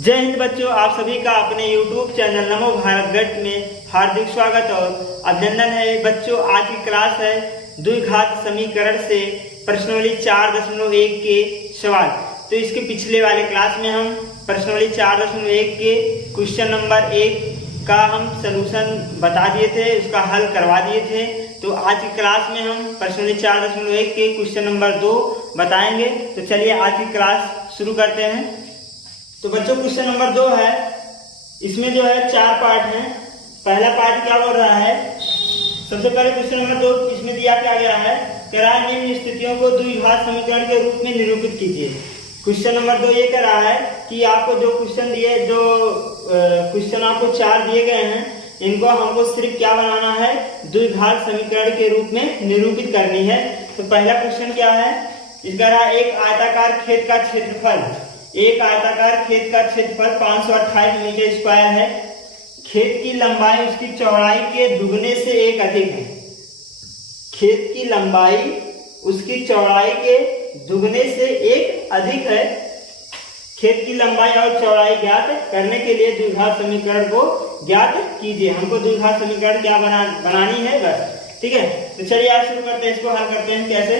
जय हिंद बच्चों, आप सभी का अपने YouTube चैनल नमो भारत गट में हार्दिक स्वागत और अभिनंदन है। बच्चों, आज की क्लास है द्विघात समीकरण से प्रश्नावली 4.1 के सवाल। तो इसके पिछले वाले क्लास में हम प्रश्नावली 4.1 के क्वेश्चन नंबर 1 का हम सलूशन बता दिए थे, उसका हल करवा दिए थे। तो आज की क्लास में हम प्रश्नावली 4.1 के क्वेश्चन नंबर 2 बताएंगे। तो चलिए आज की क्लास शुरू करते हैं। तो बच्चों, क्वेश्चन नंबर 2 है, इसमें जो है 4 पार्ट हैं। पहला पार्ट क्या बोल रहा है? सबसे पहले क्वेश्चन नंबर 2 इसमें दिया क्या गया है, कह रहा है निम्न स्थितियों को द्विघात समीकरण के रूप में निरूपित कीजिए। क्वेश्चन नंबर 2 ये कह रहा है कि आपको जो क्वेश्चन दिए, जो क्वेश्चन आपको 4 दिए गए हैं, इनको हमको सिर्फ क्या बनाना है, द्विघात समीकरण के रूप में निरूपित करनी है। तो पहला क्वेश्चन क्या है, इसका रहा एक आयताकार खेत का क्षेत्रफल, एक आयताकार खेत का क्षेत्रफल 528 मीटर स्क्वायर है। खेत की लंबाई उसकी चौड़ाई के दुगने से 1 अधिक है। खेत की लंबाई उसकी चौड़ाई के दुगने से 1 अधिक है। खेत की लंबाई और चौड़ाई ज्ञात करने के लिए द्विघात समीकरण को ज्ञात कीजिए। हमको द्विघात समीकरण क्या बनानी है, बस। ठीक है, तो चलिए आज शुरू करते हैं, इसको हल करते हैं कैसे।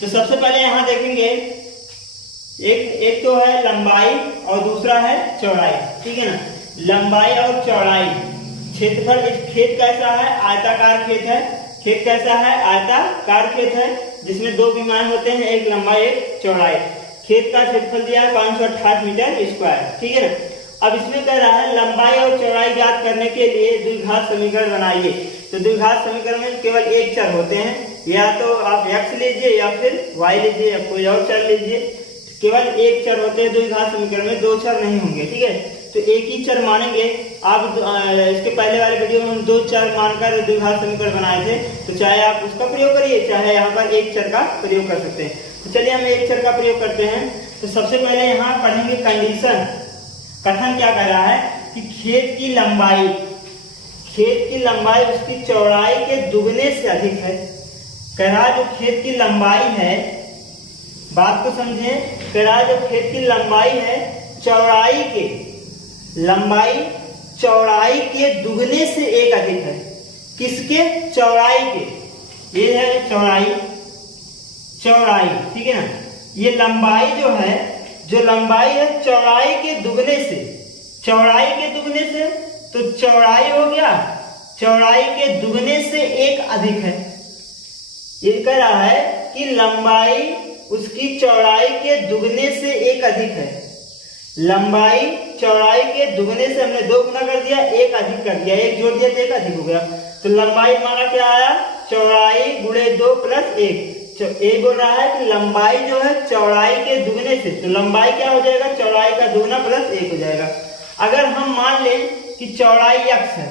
तो सबसे पहले यहाँ देखेंगे, एक तो है लंबाई और दूसरा है चौड़ाई। ठीक है ना, लंबाई और चौड़ाई। क्षेत्रफल, खेत कैसा है, आयताकार खेत है। खेत कैसा है, आयताकार खेत है, जिसमें 2 विमान होते हैं, एक लंबाई एक चौड़ाई। खेत का क्षेत्रफल दिया है 528 मीटर स्क्वायर। ठीक है ना, अब इसमें कह रहा है लंबाई और चौड़ाई ज्ञात करने के लिए द्विघात समीकरण बनाइए। तो द्विघात समीकरण में केवल एक चर होते हैं, या तो आप x लीजिए या फिर y लीजिए या कोई और चर लीजिए। केवल एक चर होते हैं द्विघात समीकरण में, 2 चर नहीं होंगे। ठीक है, तो एक ही चर मानेंगे। आप इसके पहले वाले वीडियो में हम 2 चर मानकर द्विघात समीकरण बनाए थे, तो चाहे आप उसका प्रयोग करिए, चाहे यहाँ पर एक चर का प्रयोग कर सकते हैं। तो चलिए हम एक चर का प्रयोग करते हैं। तो सबसे पहले यहाँ पढ़ेंगे कंडीशन। कथन क्या कह रहा है कि खेत की लंबाई उसकी चौड़ाई के दुगने से अधिक है। कह रहा है जो खेत की लंबाई है, बात को समझे, कह रहा है जो खेत की लंबाई है, चौड़ाई के दुगने से 1 अधिक है। किसके? चौड़ाई के। ये है चौड़ाई। ठीक है ना, ये लंबाई जो लंबाई है चौड़ाई के दुगने से, तो चौड़ाई हो गया, चौड़ाई के दुगने से 1 अधिक है। ये कह रहा है कि लंबाई उसकी चौड़ाई के दुगने से 1 अधिक है। लंबाई चौड़ाई के दुगने से हमने 2 गुना कर दिया, 1 अधिक कर दिया, 1 जोड़ दिया तो 1 अधिक हो गया। तो लंबाई हमारा क्या आया, चौड़ाई गुणे 2 प्लस 1। एक बोल रहा है कि लंबाई जो है चौड़ाई के दुगने से, तो लंबाई क्या हो जाएगा, चौड़ाई का दुगना प्लस 1 हो जाएगा। अगर हम मान लें कि चौड़ाई x है,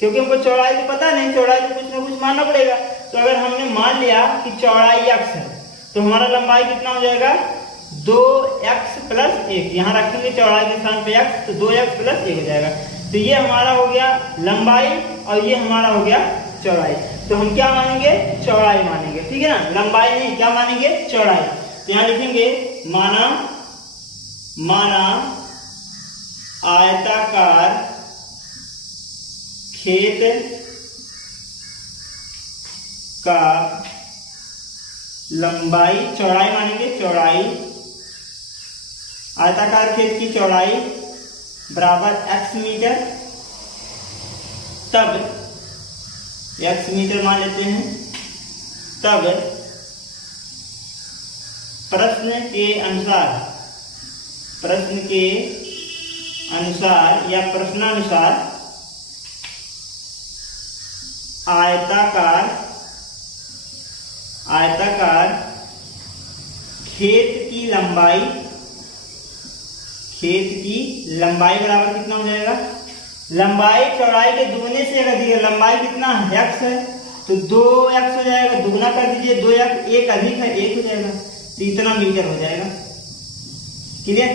क्योंकि हमको चौड़ाई तो पता नहीं, चौड़ाई तो कुछ ना कुछ मानना पड़ेगा। तो अगर हमने मान लिया कि चौड़ाई x है, तो हमारा लंबाई कितना हो जाएगा, 2x प्लस 1। यहाँ रखेंगे चौड़ाई के स्थान पे x, तो 2x प्लस 1 हो जाएगा। तो ये हमारा हो गया लंबाई और ये हमारा हो गया चौड़ाई। तो हम क्या मानेंगे, चौड़ाई मानेंगे। ठीक है ना, लंबाई नहीं, क्या मानेंगे, चौड़ाई। तो यहाँ लिखेंगे माना आयताकार खेत का लंबाई, चौड़ाई मानेंगे, चौड़ाई, आयताकार खेत की चौड़ाई बराबर x मीटर। तब x मीटर मान लेते हैं। तब प्रश्न के अनुसार या प्रश्नानुसार आयताकार खेत की लंबाई बराबर कितना हो जाएगा, लंबाई चौड़ाई के दुगने से अधिक है। लंबाई कितना है, x है, तो 2x हो जाएगा, दुगना कर दीजिए, 2x, 1 अधिक है, 1 हो जाएगा, तो इतना मीटर हो जाएगा। क्लियर,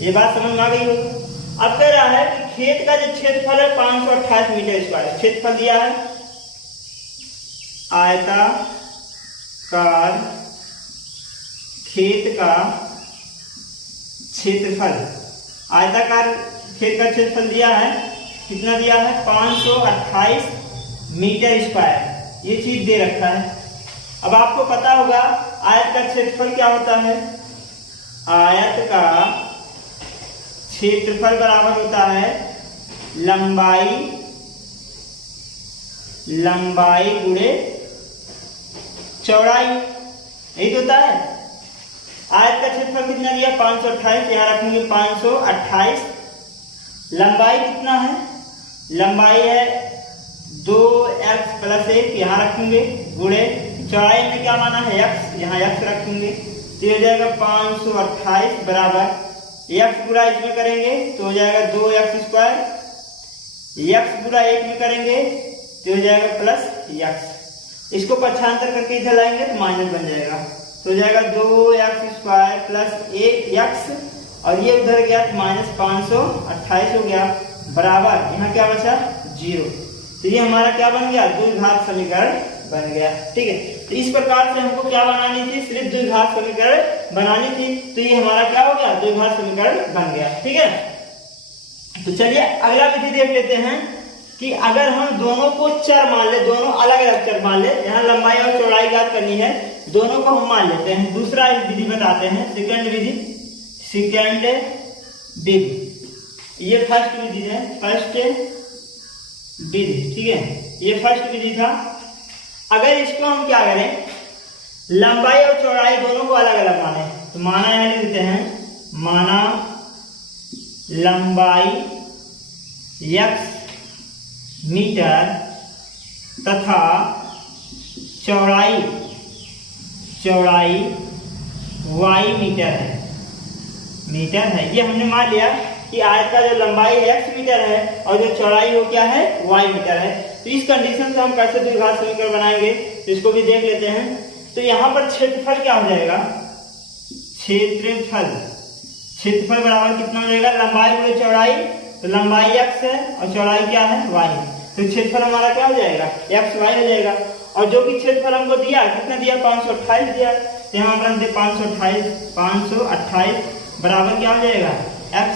ये बात समझ में आ गई होगी। अब कह रहा है कि खेत का जो क्षेत्रफल है 528 मीटर स्क्वायर, क्षेत्रफल दिया है। आयताकार खेत का क्षेत्रफल, आयताकार खेत का क्षेत्रफल दिया है, कितना दिया है 528 मीटर स्क्वायर, ये चीज दे रखा है। अब आपको पता होगा आयत का क्षेत्रफल क्या होता है, आयत का क्षेत्रफल बराबर होता है लंबाई गुणे चौड़ाई, यही तो होता है। आयत का क्षेत्रफल कितना दिया 528, यहाँ रखेंगे 528। लंबाई कितना है, लंबाई है 2x + 1, यहाँ रखेंगे गुणे चौड़ाई में क्या माना है x, यहाँ x रखेंगे, तो हो जाएगा 528 बराबर x गुणा इसमें करेंगे तो हो जाएगा 2x स्क्वायर, x गुणा 1 में करेंगे तो हो जाएगा +x, इसको पक्षांतर करके इधर लाएंगे तो माइनस बन जाएगा, तो हो जाएगा 2x स्क्वायर + 1x, और ये उधर गया तो -528 हो गया बराबर, यहाँ क्या बचा 0। तो ये हमारा क्या बन गया, द्विघात समीकरण बन गया। ठीक है, तो इस प्रकार से हमको क्या बनानी थी, सिर्फ द्विघात समीकरण बनानी थी, तो ये हमारा क्या हो गया, द्विघात समीकरण बन गया। ठीक है, तो चलिए अगला विधि देख लेते हैं कि अगर हम दोनों को चर मान ले, दोनों अलग अलग चर मान ले, यहाँ लंबाई और चौड़ाई ज्ञात करनी है, दोनों को हम मान लेते हैं। दूसरा विधि बताते हैं, सेकंड विधि, ये फर्स्ट विधि है, फर्स्ट विधि। ठीक है, ये फर्स्ट विधि था। अगर इसको हम क्या करें, लंबाई और चौड़ाई दोनों को अलग अलग माने, तो माना यहाँ लिख देते हैं, माना लंबाई x मीटर तथा चौड़ाई y मीटर है। ये हमने मान लिया कि आयत का जो लंबाई है x मीटर है और जो चौड़ाई वो क्या है y मीटर है। तो इस कंडीशन से हम कैसे द्विघात समीकरण बनाएंगे, तो इसको भी देख लेते हैं। तो यहाँ पर क्षेत्रफल क्या हो जाएगा, क्षेत्रफल बराबर कितना हो जाएगा, लंबाई गुणे चौड़ाई, तो लंबाई x है और चौड़ाई क्या है y, तो क्षेत्रफल हमारा क्या हो जाएगा x y हो जाएगा। और जो भी क्षेत्रफल हमको दिया, कितना दिया 528 दिया, तो यहाँ हम रखते 528 बराबर क्या हो जाएगा x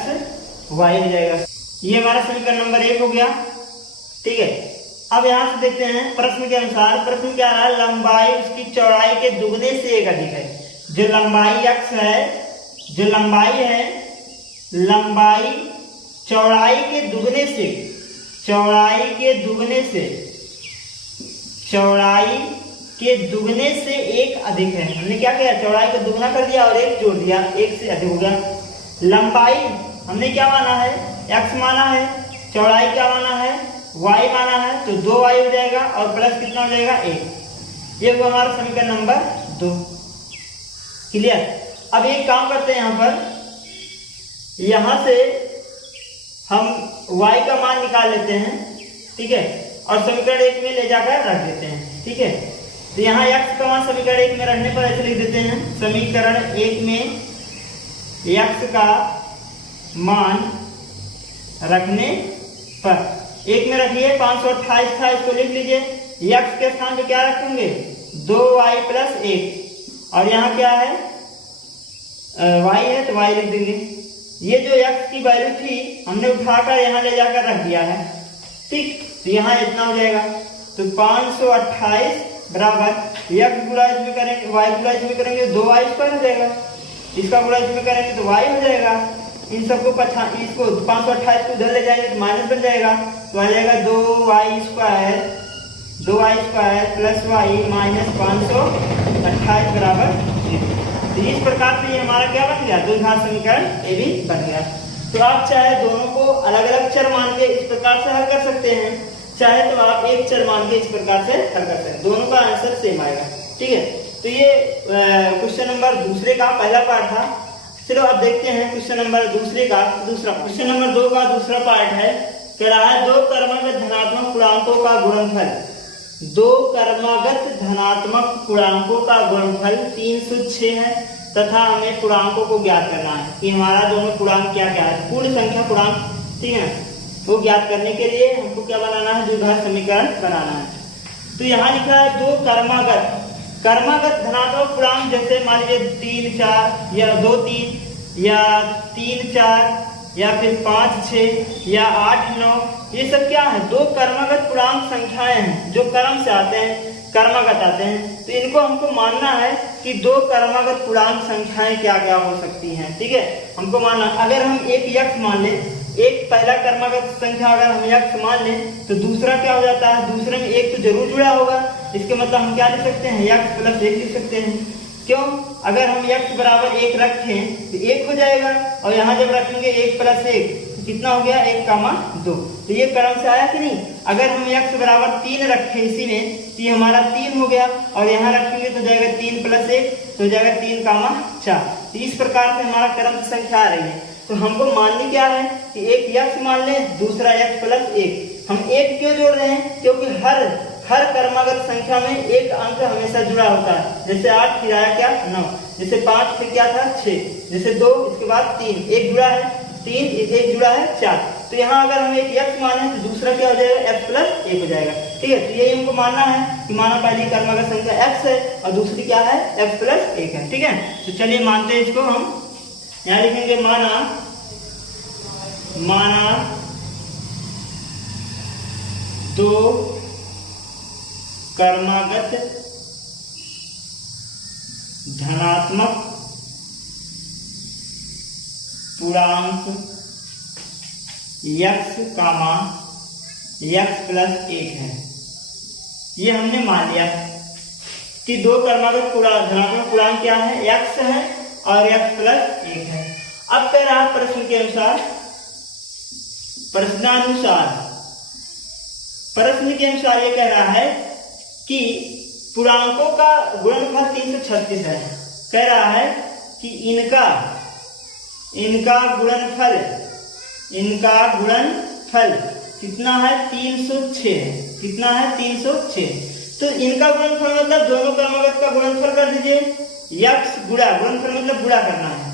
y हो जाएगा। ये हमारा समीकरण नंबर 1 हो गया। ठीक है, अब यहाँ से देखते हैं प्रश्न के अनुसार, प्रश्न क्या है, लंबाई उसकी चौड़ाई के दुगने से एक अधिक है। जो लंबाई x है, जो लंबाई है, लंबाई चौड़ाई के दुगने से एक अधिक है। हमने क्या किया, चौड़ाई को दुगना कर दिया और एक जोड़ दिया, एक से अधिक हो गया। लंबाई हमने क्या माना है, x माना है, चौड़ाई क्या माना है, y माना है, तो 2y हो जाएगा और प्लस कितना हो जाएगा 1। ये हुआ हमारा समीकरण नंबर 2। क्लियर। अब एक काम करते हैं, यहाँ से हम y का मान निकाल लेते हैं। ठीक है, और समीकरण 1 में ले जाकर रख देते हैं। ठीक है, तो यहाँ x का मान समीकरण 1 में रखने पर ऐसे लिख देते हैं, समीकरण 1 में x का मान रखने पर, 1 में रखिए 528 था, इसको लिख लीजिए, x के स्थान पे क्या रखेंगे 2y + 1, और यहाँ क्या है y है तो y लिख देंगे। ये जो x की वैल्यू थी हमने उठाकर यहाँ ले जाकर रख दिया है। ठीक, तो यहाँ इतना हो जाएगा, तो 528 बराबर x गुणा इसमें करेंगे, y गुणा इसमें करेंगे 2y स्क्वायर हो जाएगा, इसका गुणा इसमें करेंगे तो y हो जाएगा। इन सबको इसको 528 को उधर ले जाएंगे तो माइनस बन जाएगा, तो आ जाएगा 2y स्क्वायर + y - 528 बराबर 0। तो इस प्रकार से ये हमारा क्या बन गया, द्विघात समीकरण ये भी बन गया। तो आप चाहे दोनों को अलग अलग चर मान के इस प्रकार से हल कर सकते हैं, चाहे तो आप एक चर मान के इस प्रकार से हल कर सकते हैं, दोनों का आंसर सेम आएगा। ठीक है, तो ये क्वेश्चन नंबर दूसरे का पहला पार्ट था। चलो अब देखते हैं क्वेश्चन नंबर दूसरे का दूसरा। क्वेश्चन नंबर 2 का दूसरा पार्ट है, कह रहा है 2 क्रमागत धनात्मक पूर्णांकों का गुणनफल, 2 क्रमागत धनात्मक पूर्णांकों का गुणनफल 306 है तथा हमें पूर्णांकों को ज्ञात करना है कि हमारा दोनों पूर्णांक क्या क्या है, पूर्ण संख्या पूर्णांक। ठीक है, वो ज्ञात करने के लिए हमको क्या बनाना है, द्विघात समीकरण बनाना है। तो यहाँ लिखा है 2 क्रमागत धनात्मक पूर्णांक, जैसे मान लीजिए 3 4 या 2 3, या 3 4 या फिर 5 6 या 8 9, ये सब क्या है? दो कर्मगत पूर्णांक संख्याएं हैं जो क्रम से आते हैं, कर्मगत आते हैं। तो इनको हमको मानना है कि दो कर्मगत पूर्णांक संख्याएं क्या क्या हो सकती हैं। ठीक है, हमको मानना, अगर हम एक यक्ष मान लें, एक पहला कर्मगत संख्या अगर हम यक्ष मान लें तो दूसरा क्या हो जाता है? दूसरे में एक तो जरूर जुड़ा होगा, इसके मतलब हम क्या लिख सकते हैं? यक्ष प्लस 1 लिख सकते हैं। क्यों? अगर हम x बराबर 1 रखें तो 1 हो जाएगा, और यहाँ जब रखेंगे 1 प्लस 1 तो कितना हो गया? 1, 2। तो ये क्रम से आया कि नहीं? अगर हम x बराबर 3 रखें इसी में तो ये हमारा 3 हो गया, और यहाँ रखेंगे तो जाएगा 3 प्लस 1 तो जाएगा 3, 4। तो इस प्रकार से हमारा क्रम संख्या आ रही है। तो हमको माननी क्या है कि एक x मान लें, दूसरा x प्लस 1। हम 1 क्यों जोड़ रहे हैं? क्योंकि हर कर्मगत संख्या में एक अंक हमेशा जुड़ा होता है। जैसे 8 फिर आया क्या? 9, जैसे 5 फिर क्या था? 6, जैसे 2 इसके बाद 3, एक जुड़ा है 3, एक जुड़ा है 4। तो यहाँ अगर हम एक x माने तो दूसरा क्या हो जाएगा? x प्लस 1 हो जाएगा। ठीक है, तो यही हमको मानना है कि माना पहली कर्मगत संख्या x है और दूसरी क्या है? x प्लस 1 है। ठीक है, तो चलिए मानते हैं इसको। हम यहाँ लिखेंगे माना दो कर्मगत धनात्मक पूर्णांक x, x प्लस 1 है। ये हमने मान लिया कि दो कर्मगत धनात्मक पूर्णांक क्या है? x है और x प्लस 1 है। अब कह रहा है प्रश्न के अनुसार, प्रश्न के अनुसार ये कह रहा है कि पूर्णांकों का गुणनफल 336 है। कह रहा है कि इनका गुणनफल कितना है? 306 है। कितना है? 306। तो इनका गुणनफल मतलब दोनों कर्मगत का गुणनफल कर दीजिए। x गुणा, गुणनफल मतलब गुणा करना है,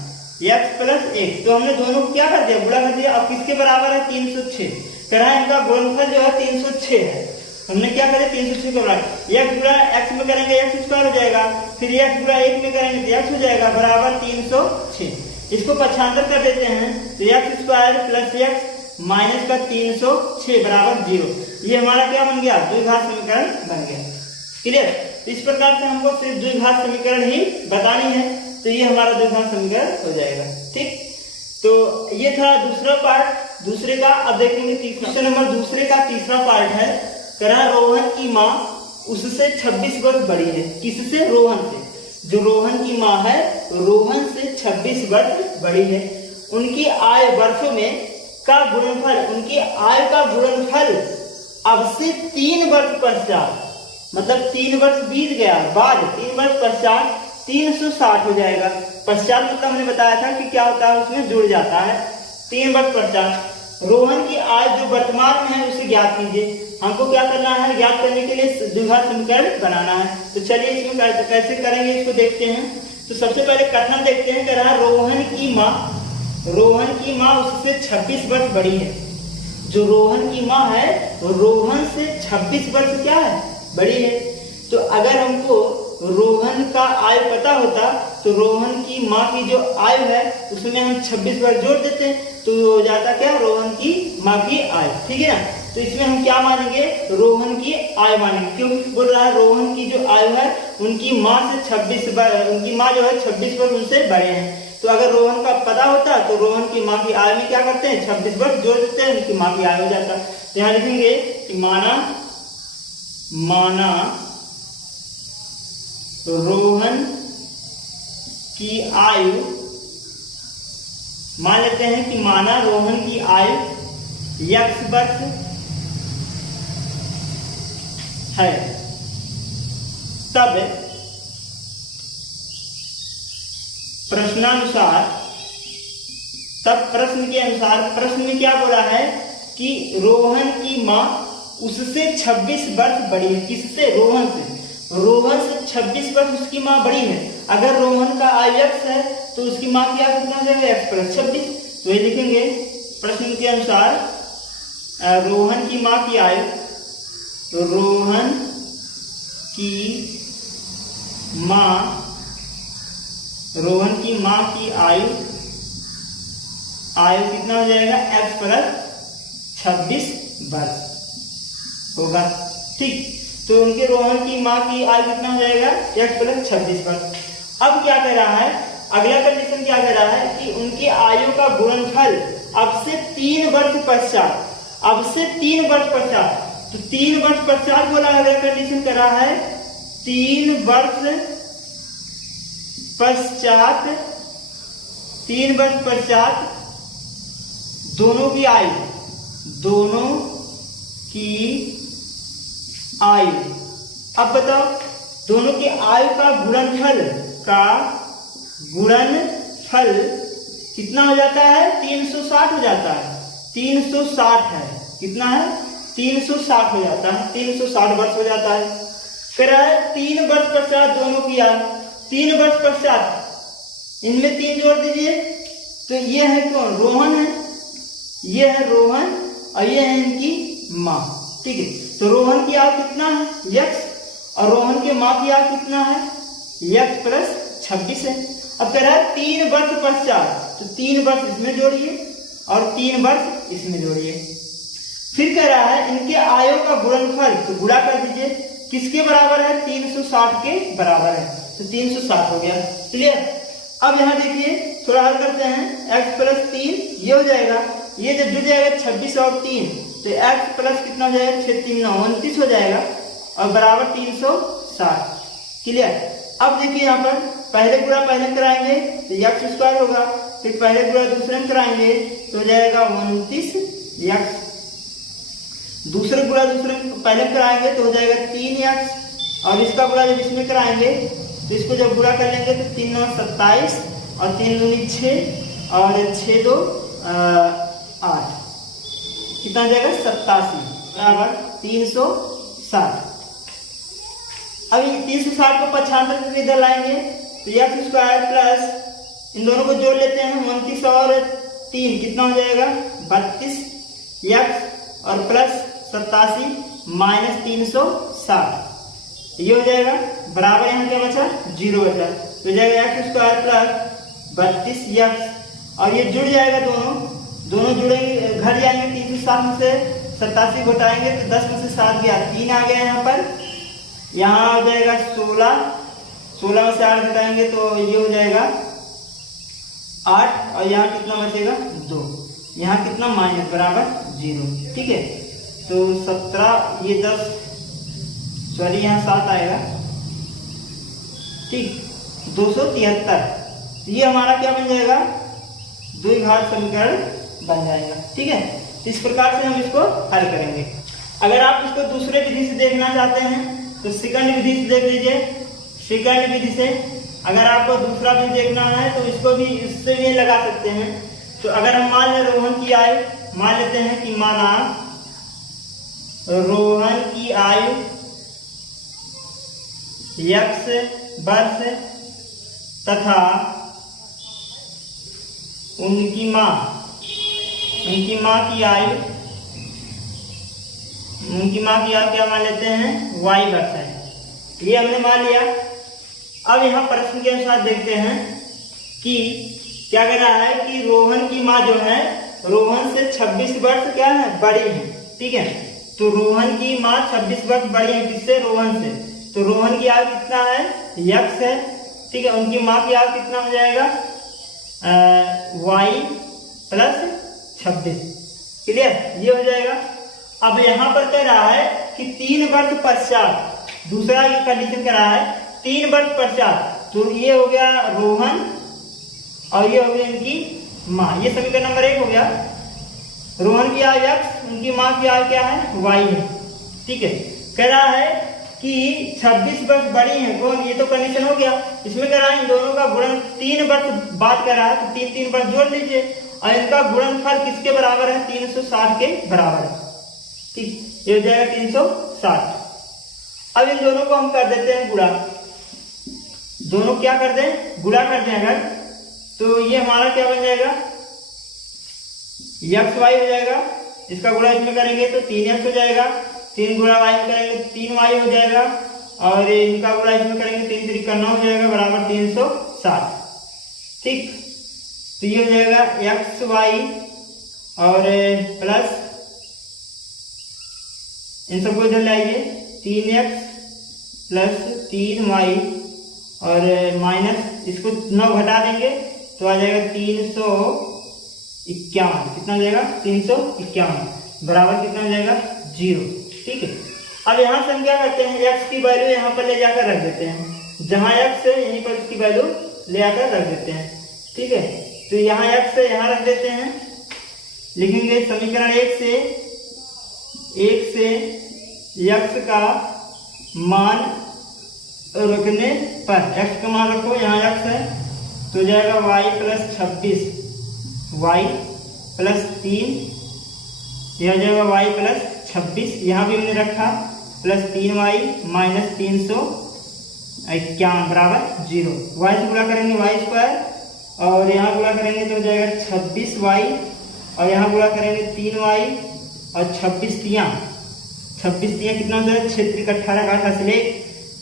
x प्लस 1। तो हमने दोनों को क्या कर दिया? गुणा कर दिया। अब किसके बराबर है? 306। कह रहा है इनका गुणनफल जो है 306 है। हमने क्या करें? 306 के बराबर x गुणा x में करेंगे x स्क्वायर हो जाएगा, फिर x गुणा 1 में करेंगे तो x हो जाएगा बराबर 306। इसको पक्षांतर कर देते हैं तो x square plus x minus का 306 बराबर 0। ये हमारा क्या बन गया? द्विघात समीकरण बन गया। क्लियर? इस प्रकार से हमको सिर्फ द्विघात समीकरण ही बतानी है, तो ये हमारा द्विघात समीकरण हो जाएगा। ठीक, तो ये था दूसरा पार्ट दूसरे का। अब देखेंगे तीसरा नंबर, दूसरे का तीसरा पार्ट है। कह रोहन की माँ उससे 26 वर्ष बड़ी है। किससे? रोहन से। जो रोहन की माँ है रोहन से 26 वर्ष बड़ी है। उनकी आय वर्षों में का गुणनफल, उनकी आय का गुणनफल अब से 3 वर्ष पश्चात, मतलब 3 वर्ष बीत गया बाद 3 वर्ष पश्चात 360 हो जाएगा। पश्चात मतलब हमने बताया था कि क्या होता है, उसमें जुड़ जाता है। 3 वर्ष पश्चात रोहन की आय जो वर्तमान में है उसे ज्ञात कीजिए। हमको क्या करना है? ज्ञात करने के लिए द्विघात समीकरण बनाना है। तो चलिए इसमें कैसे करेंगे इसको देखते हैं। तो सबसे पहले कथन देखते हैं। कह रहा रोहन की माँ उससे 26 वर्ष बड़ी है। जो रोहन की माँ है रोहन से 26 वर्ष क्या है? बड़ी है। तो अगर हमको रोहन का आयु पता होता तो रोहन की माँ की जो आयु है उसमें हम 26 वर्ष जोड़ देते हैं तो हो जाता क्या? रोहन की माँ की आयु। ठीक है ना? तो इसमें हम क्या मानेंगे? रोहन की आयु मानेंगे। क्यों बोल रहा है? रोहन की जो आयु है उनकी माँ से 26 उनकी माँ जो है 26 वर्ष उनसे बड़े हैं। तो अगर रोहन का पता होता तो रोहन की माँ की आयु में क्या करते हैं? 26 वर्ष जोड़ देते हैं, उनकी माँ की आयु हो जाता। तो यहाँ लिखेंगे कि माना रोहन की आयु, मान लेते हैं कि माना रोहन की आयु x वर्ष है, तब प्रश्नानुसार, तब प्रश्न के अनुसार, प्रश्न में क्या बोला है कि रोहन की माँ उससे 26 वर्ष बड़ी है। किससे? रोहन से। रोहन से 26 वर्ष उसकी माँ बड़ी है। अगर रोहन का आयु x है तो उसकी माँ की आयु कितना हो जाएगा? x plus 26। तो ये लिखेंगे प्रश्न के अनुसार रोहन की माँ की आयु, रोहन की माँ की आयु आयु कितना हो जाएगा x प्लस 26 वर्ष होगा। ठीक, तो उनके रोहन की माँ की आयु कितना हो जाएगा x प्लस 26 वर्ष। अब क्या कह रहा है, अगला कंडीशन क्या कह रहा है कि उनकी आयु का गुणनफल अब से 3 वर्ष पश्चात, अब से 3 वर्ष पश्चात, तो 3 वर्ष पश्चात बोला, अगला कंडीशन कर रहा है 3 वर्ष पश्चात, 3 वर्ष पश्चात दोनों की आयु, दोनों की आयु। अब बताओ दोनों की आयु का गुणनफल कितना हो जाता है, 360 हो जाता है, 360 है, कितना है 360 हो जाता है, 360 वर्ष हो जाता है। कह रहा है 3 वर्ष पश्चात दोनों की आयु, 3 वर्ष पश्चात इनमें 3 जोड़ दीजिए, तो ये है कौन, रोहन है, ये है रोहन और ये है इनकी माँ। ठीक है, तो रोहन की आयु कितना है x और रोहन की माँ की आयु कितना है x प्लस 26 है। अब कह रहा है 3 वर्ष पश्चात, तो 3 वर्ष इसमें जोड़िए और 3 वर्ष इसमें जोड़िए। फिर कह रहा है इनके आयु का गुणनफल, तो गुणा कर दीजिए, किसके बराबर है, 360 के बराबर है, तो 360 हो गया। क्लियर। अब यहाँ देखिए थोड़ा हल करते हैं, x प्लस 3 ये हो जाएगा, ये जब जुड़ जाएगा 26 और 3, तो x प्लस कितना हो जाएगा, 6 3 9 29 हो जाएगा और बराबर 360। क्लियर। अब देखिए यहाँ पर पहले गुणा पहले कराएंगे तो x स्क्वायर होगा, फिर पहले गुणा दूसरे में कराएंगे तो हो जाएगा 29x, दूसरे गुणा दूसरे पहले कराएंगे तो हो जाएगा 3x, और इसका गुणा जब इसमें कराएंगे तो इसको जब गुणा कर लेंगे तो 3 9 27 और 3 दूनी 6 और 6 2 8, कितना हो जाएगा 87 बराबर 360। अब 360 को 95 में इधर लाएंगे तो x स्क्वायर प्लस इन दोनों को जोड़ लेते हैं, 29 और 3 कितना हो जाएगा 32x और प्लस 87 माइनस 360, ये हो जाएगा बराबर, यहाँ क्या बचा 0 बचा, तो हो जाएगा x स्क्वायर प्लस 32x और ये जुड़ जाएगा, दोनों जुड़ेंगे, घट जाएंगे, 360 में से 87 घटाएंगे तो 10 में से 7 गया, 3 आ गया यहाँ पर, यहाँ हो जाएगा 16 में से 8 घटाएंगे तो ये हो जाएगा 8 और यहाँ कितना बचेगा 2, यहाँ कितना माइनस बराबर 0। ठीक है, तो 17 ये 10 सॉरी यहाँ 7 आएगा, ठीक 273, ये हमारा क्या बन जाएगा, द्विघात समीकरण बन जाएगा। ठीक है, इस प्रकार से हम इसको हल करेंगे। अगर आप इसको दूसरे विधि से देखना चाहते हैं तो सेकंड विधि से देख लीजिए। सेकंड विधि से अगर आपको दूसरा विधि देखना है तो इसको भी इससे भी लगा सकते हैं। तो अगर हम मान लें रोहन की आयु, मान लेते हैं कि माना रोहन की आयु x वर्ष तथा उनकी माँ की आयु क्या मान लेते हैं y वर्ष है, ये हमने मान लिया। अब यहाँ प्रश्न के अनुसार देखते हैं कि क्या कह रहा है कि रोहन की माँ जो है रोहन से 26 वर्ष क्या है बड़ी है। ठीक है, तो रोहन की माँ 26 वर्ष बड़ी है किससे, रोहन से, तो रोहन की आयु कितना है x है। ठीक है, उनकी माँ की आयु कितना हो जाएगा y प्लस 26। क्लियर, ये हो जाएगा। अब यहाँ पर कह रहा है कि 3 वर्ष पश्चात, दूसरा कंडीशन कह रहा है 3 वर्ष पश्चात, तो ये हो गया रोहन और ये हो गया इनकी माँ, ये समीकरण नंबर 1 हो गया। रोहन की आयु x, उनकी माँ की आयु क्या है y है। ठीक है, कह रहा है कि 26 वर्ष बड़ी है कौन, ये तो कंडीशन हो गया। इसमें कह रहा है इन दोनों का गुणन 3 वर्ष बात कर रहा है तो 3 वर्ष जोड़ लीजिए और इनका गुणनफल किसके बराबर है 360 के बराबर है। ठीक, ये हो जाएगा 360। अब इन दोनों को हम कर देते हैं गुणा, दोनों क्या कर दें गुणा कर दें अगर, तो ये हमारा क्या बन जाएगा xy हो जाएगा, इसका गुणा इसमें करेंगे तो 3x हो जाएगा, 3 गुणा y में करेंगे 3y हो जाएगा और इनका गुणा इसमें करेंगे 3 3 का 9 हो जाएगा बराबर 360। ठीक, तो ये हो जाएगा एक्स वाई और प्लस इन सबको इधर लाइए 3x प्लस 3y और माइनस इसको 9 घटा देंगे तो आ जाएगा 351। कितना हो जाएगा 351 बराबर कितना हो जाएगा 0। ठीक है, अब यहाँ से हम क्या करते हैं x की वैल्यू यहाँ पर ले जाकर रख देते हैं, जहाँ x है यहीं पर उसकी वैल्यू ले आकर रख देते हैं। ठीक है, तो यहाँ x है यहाँ रख देते हैं, लिखेंगे समीकरण 1 से x का मान रखने पर x का मान रखो, यहाँ x है तो जाएगा y प्लस 26 y प्लस 3, यह जाएगा y प्लस 26, यहाँ भी हमने रखा प्लस 3y माइनस 351 बराबर 0। y से गुणा करेंगे y स्क्वायर और यहाँ गुणा करेंगे तो हो जाएगा 26y और यहाँ गुणा करेंगे 3y और 26 तियाँ कितना हो जाएगा 6 3 18 8 हासिल 1,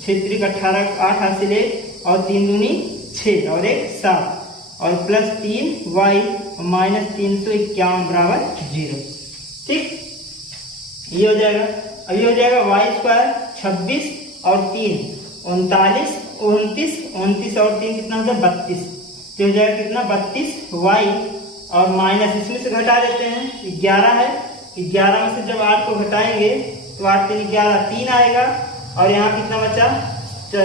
6 3 18 8 हासिल 1 और 3 दूनी 6 और 1 7 और प्लस 3y माइनस 351 बराबर 0। ठीक, ये हो जाएगा। अब ये हो जाएगा y स्क्वायर 26 और 3 39 29 और 3 कितना हो जाएगा 32, तो हो जाएगा कितना 32y और माइनस इसमें से घटा देते हैं 11 है, 11 में से जब 8 को घटाएंगे तो 8 3 11 3 आएगा और यहाँ कितना बचा 4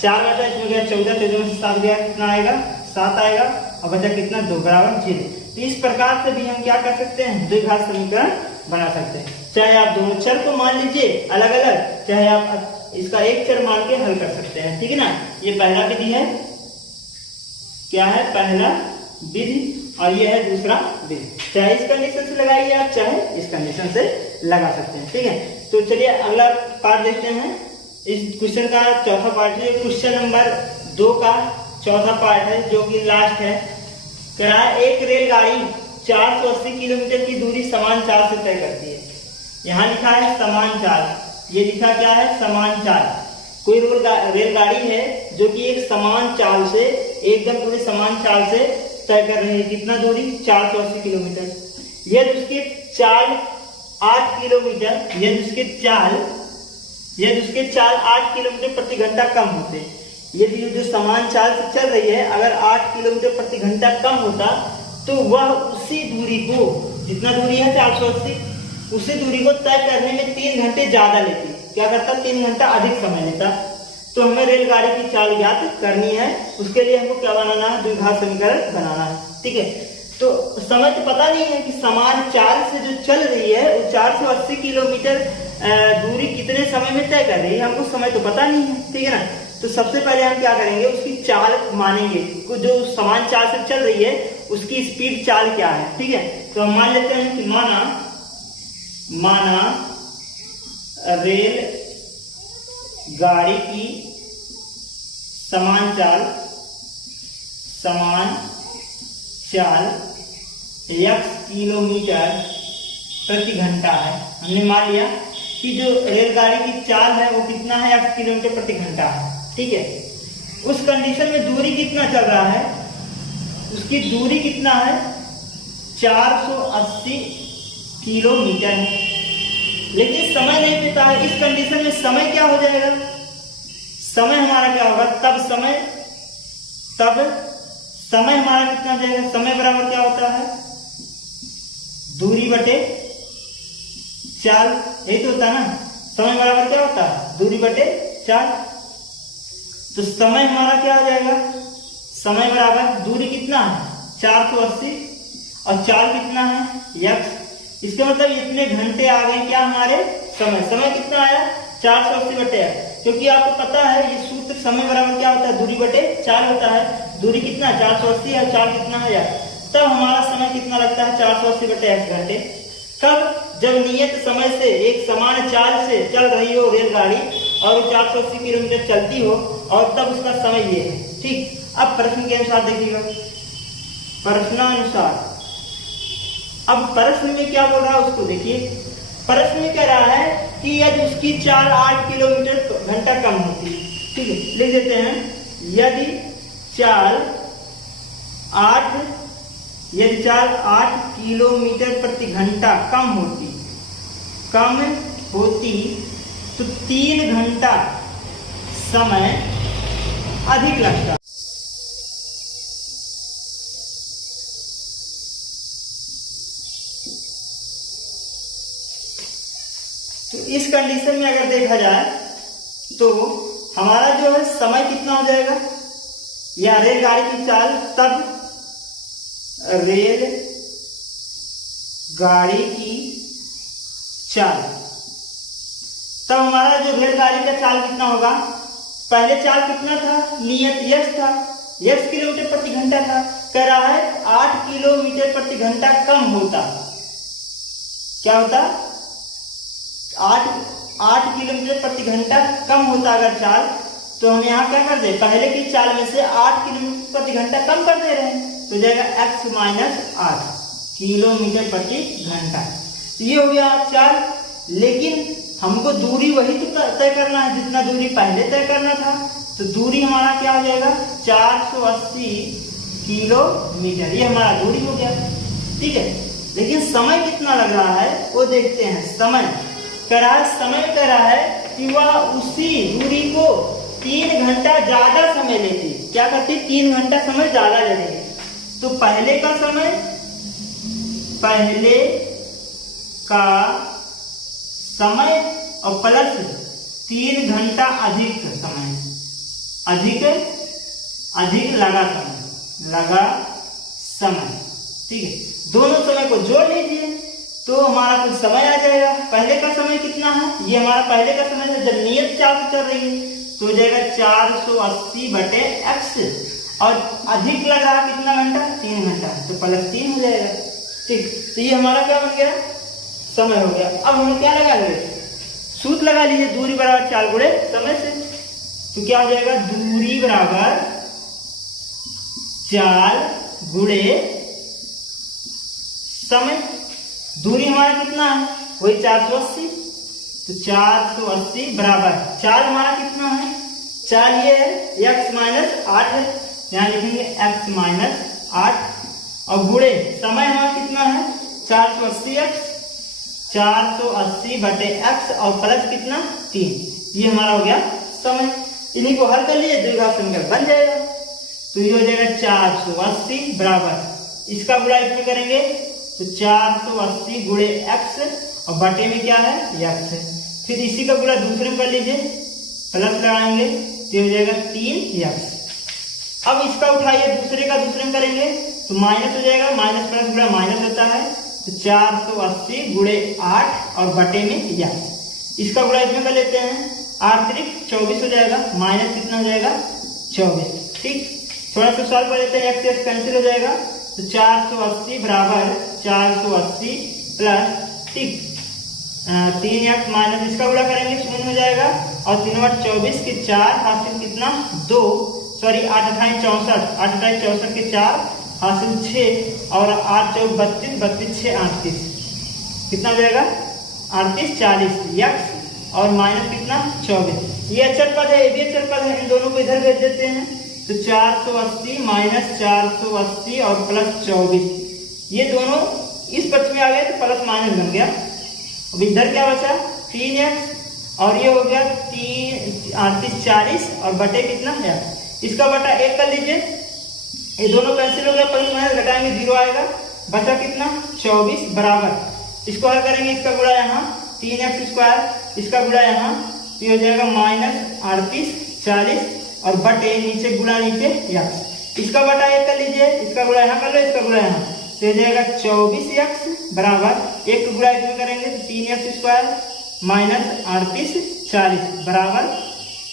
बचा, इसमें गया 14 में से 7 गया कितना आएगा 7 आएगा और बचा कितना 2 बराबर 0। तो इस प्रकार से भी हम क्या कर सकते हैं द्विघात समीकरण बना सकते हैं, चाहे आप दोनों चर को मान लीजिए अलग अलग, चाहे आप इसका एक चर मान के हल कर सकते हैं। ठीक है ना, ये पहला विधि है, क्या है पहला विधि और ये है दूसरा विधि, चाहे इस कंडीशन से लगाइए आप चाहे इस कंडीशन से लगा सकते हैं। ठीक है, तो चलिए अगला पार्ट देखते हैं। इस क्वेश्चन का चौथा पार्ट है, क्वेश्चन नंबर 2 का चौथा पार्ट है जो कि लास्ट है। कह रहा है एक रेलगाड़ी 480 किलोमीटर की दूरी समान चाल से तय करती है। यहाँ लिखा है समान चाल, ये लिखा क्या है समान चाल। कोई रेलगाड़ी है जो कि एक समान चाल से एकदम पूरे समान चाल से तय कर रही है, कितना दूरी 480 किलोमीटर। यदि उसकी चाल 8 किलोमीटर, यदि उसके चाल 8 किलोमीटर प्रति घंटा कम होते, यदि जो समान चाल से चल रही है अगर 8 किलोमीटर प्रति घंटा कम होता तो वह उसी दूरी को, जितना दूरी है 480, उसी दूरी को तय करने में 3 घंटे ज्यादा लेती। क्या करता 3 घंटा अधिक समय लेता। तो हमें रेलगाड़ी की चाल ज्ञात करनी है, उसके लिए हमको क्या बनाना है द्विघात समीकरण बनाना है। ठीक है, तो समय तो पता नहीं है कि समान चाल से जो चल रही है वो 480 किलोमीटर दूरी कितने समय में तय कर रही है, हमको समय तो पता नहीं है। ठीक है ना, तो सबसे पहले हम क्या करेंगे उसकी चाल मानेंगे, जो समान चाल से चल रही है उसकी स्पीड चाल क्या है। ठीक है, तो हम मान लेते हैं कि माना रेल गाड़ी की समान चाल x किलोमीटर प्रति घंटा है। हमने मान लिया कि जो रेलगाड़ी की चाल है वो कितना है x किलोमीटर प्रति घंटा है। ठीक है, उस कंडीशन में दूरी कितना चल रहा है, उसकी दूरी कितना है 480 किलोमीटर है, लेकिन समय नहीं पता है। इस कंडीशन में समय क्या हो जाएगा, समय हमारा क्या होगा तब समय हमारा कितना हो जाएगा, समय बराबर क्या होता है दूरी बटे चाल, यही तो होता है ना। समय बराबर क्या होता है दूरी बटे चाल, तो समय हमारा क्या हो जाएगा, समय बराबर दूरी कितना है 480 और चाल कितना है x। इसका मतलब इतने घंटे आ गए क्या हमारे समय कितना आया 480 बटे, क्योंकि आपको पता है ये सूत्र समय बराबर क्या होता है दूरी बटे चाल होता है। दूरी कितना 480 और चाल कितना है x, तब हमारा समय कितना लगता है 480 बटे x घंटे। कब, जब नियत समय से एक समान चाल से चल रही हो रेलगाड़ी और 480 किलोमीटर चलती हो और तब उसका समय ये है। ठीक, अब प्रश्न के अनुसार देखिएगा, प्रश्नानुसार अब प्रश्न में क्या बोल रहा है उसको देखिए। प्रश्न में कह रहा है कि यदि उसकी चाल 8 किलोमीटर घंटा कम होती, ठीक है लिख देते हैं, यदि चाल 8 यदि चाल 8 किलोमीटर प्रति घंटा कम होती तो 3 घंटा समय अधिक लगता। तो इस कंडीशन में अगर देखा जाए तो हमारा जो है समय कितना हो जाएगा, या रेलगाड़ी की चाल तब रेल गाड़ी की चाल तब हमारा जो रेलगाड़ी का चाल कितना होगा, पहले चाल कितना था, नियत यश था, यश किलोमीटर प्रति घंटा था, कह रहा है 8 किलोमीटर प्रति घंटा कम होता, क्या होता 8 किलोमीटर प्रति घंटा कम होता अगर चाल, तो हम यहाँ क्या कर दे, पहले की चाल में से 8 किलोमीटर प्रति घंटा कम कर दे रहे हैं, तो जाएगा x माइनस 8 किलोमीटर प्रति घंटा। तो ये हो गया चाल, लेकिन हमको दूरी वही तो तय करना है जितना दूरी पहले तय करना था, तो दूरी हमारा क्या हो जाएगा 480 किलोमीटर, ये हमारा दूरी हो गया, ठीक है। लेकिन समय कितना लग रहा है वो देखते हैं। समय कह रहा है कि वह उसी दूरी को 3 घंटा ज्यादा समय लेती, क्या करती, 3 घंटा समय ज्यादा ले लेगी। तो पहले का समय और प्लस 3 घंटा अधिक लगा समय, ठीक है। दोनों समय को जोड़ लीजिए तो हमारा कुछ समय आ जाएगा। पहले का समय कितना है, ये हमारा पहले का समय है जब नियत चाल चल रही है, तो हो जाएगा 480/x, और अधिक लग रहा कितना घंटा, 3 घंटा, तो +3 हो जाएगा, ठीक। तो ये हमारा क्या बन गया, समय हो गया। अब हम क्या लगा लेंगे, सूत्र लगा लीजिए, दूरी बराबर चाल गुणे समय से, तो क्या हो जाएगा, दूरी बराबर चाल गुणे समय। दूरी हमारा कितना है, वही 480, तो 480 बराबर चाल हमारा कितना है, चाल ये है x माइनस 8 है, यहाँ लिखेंगे x माइनस 8, और गुणे समय हमारा कितना है 480x, 480/x, और प्लस कितना 3, ये हमारा हो गया समय। इन्हीं को हल कर लिए, द्विघात समीकरण बन जाएगा। तो ये हो जाएगा 480 बराबर, इसका गुणा इसमें करेंगे तो 480 गुणे x, और बटे में क्या है x, फिर इसी का गुणा दूसरे में कर लीजिए, प्लस लगाएंगे तो हो जाएगा 3x। अब इसका उठाइए दूसरे का दूसरे में करेंगे तो माइनस हो जाएगा, माइनस प्लस गुणा माइनस होता है, तो 480 गुणे 8 और बटे में x, इसका गुणा इसमें कर लेते हैं, 8 × 24 हो जाएगा, माइनस कितना हो जाएगा 24, ठीक। थोड़ा सा सॉल्व कर लेते हैं, x कैंसिल हो जाएगा, तो 480 बराबर 480 प्लस, ठीक, 3x माइनस इसका गुणा करेंगे 0 हो जाएगा, और 3 × 24 के 4 हासिल कितना 2, सॉरी 8 × 8 = 64, 8 × 8 = 64 के 4 हासिल 6, और 8 × 4 = 32, 32 × 6 = 38, कितना हो जाएगा 38 40 x, और माइनस कितना 24, ये अचर पद है, ये भी अचर पद है, इन दोनों को इधर भेज देते हैं, तो 480 माइनस 480 और प्लस 24, ये दोनों इस पक्ष में आ गए तो प्लस माइनस बन गया। अब इधर क्या बचा 3x, और ये हो गया 38 40, और बटे कितना है, इसका बटा 1 कर लीजिए, ये दोनों कैंसिल हो गया, प्लस माइनस घटाएंगे 0 आएगा, बचा कितना 24 बराबर, इसको हल करेंगे, इसका गुणा यहाँ 3x², इसका गुणा यहाँ, तो ये हो जाएगा -38 40, और बटे नीचे गुणा नीचे x, इसका बटा 1 कर लीजिए, इसका गुणा यहाँ कर लो, इसका गुणा यहाँ, तो हो जाएगा 24x बराबर 1 गुणा इसमें करेंगे तो 3x² -38 40 बराबर,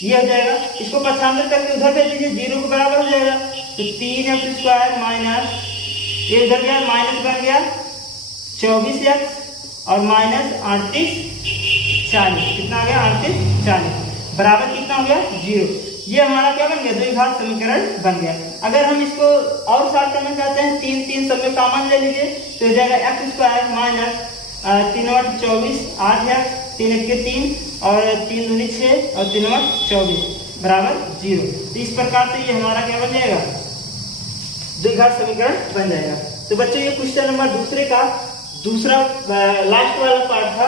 ये हो जाएगा, इसको पक्षांतर करके उधर भेज लीजिए, 0 के बराबर हो जाएगा, तो 3x² माइनस ये इधर गया माइनस बन गया 24x और -38 40, कितना आ गया 38 40 बराबर कितना हो गया 0। ये हमारा क्या बन गया, द्विघात समीकरण बन गया। अगर हम इसको और सॉल्व करना चाहते हैं, 3 सब में कॉमन ले लीजिए, तो हो जाएगा x² माइनस 3 × 8 = 24, 8x, 3 × 1 = 3, और 3 × 2 = 6, और 3 × 8 = 24 बराबर 0। तो इस प्रकार से ये हमारा क्या बन जाएगा, द्विघात समीकरण बन जाएगा। तो बच्चों ये क्वेश्चन नंबर दूसरे का दूसरा लास्ट वाला पार्ट था,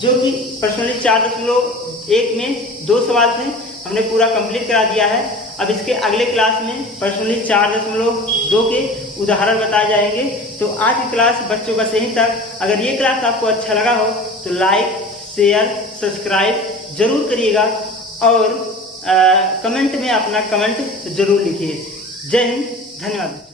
जो कि प्रश्नावली 4.1 में 2 सवाल थे, हमने पूरा कंप्लीट करा दिया है। अब इसके अगले क्लास में प्रश्नावली 4.2 के उदाहरण बताए जाएंगे। तो आज की क्लास बच्चों का सही तक। अगर ये क्लास आपको अच्छा लगा हो तो लाइक, शेयर, सब्सक्राइब जरूर करिएगा और कमेंट में अपना कमेंट जरूर लिखिए। जय हिंद, धन्यवाद।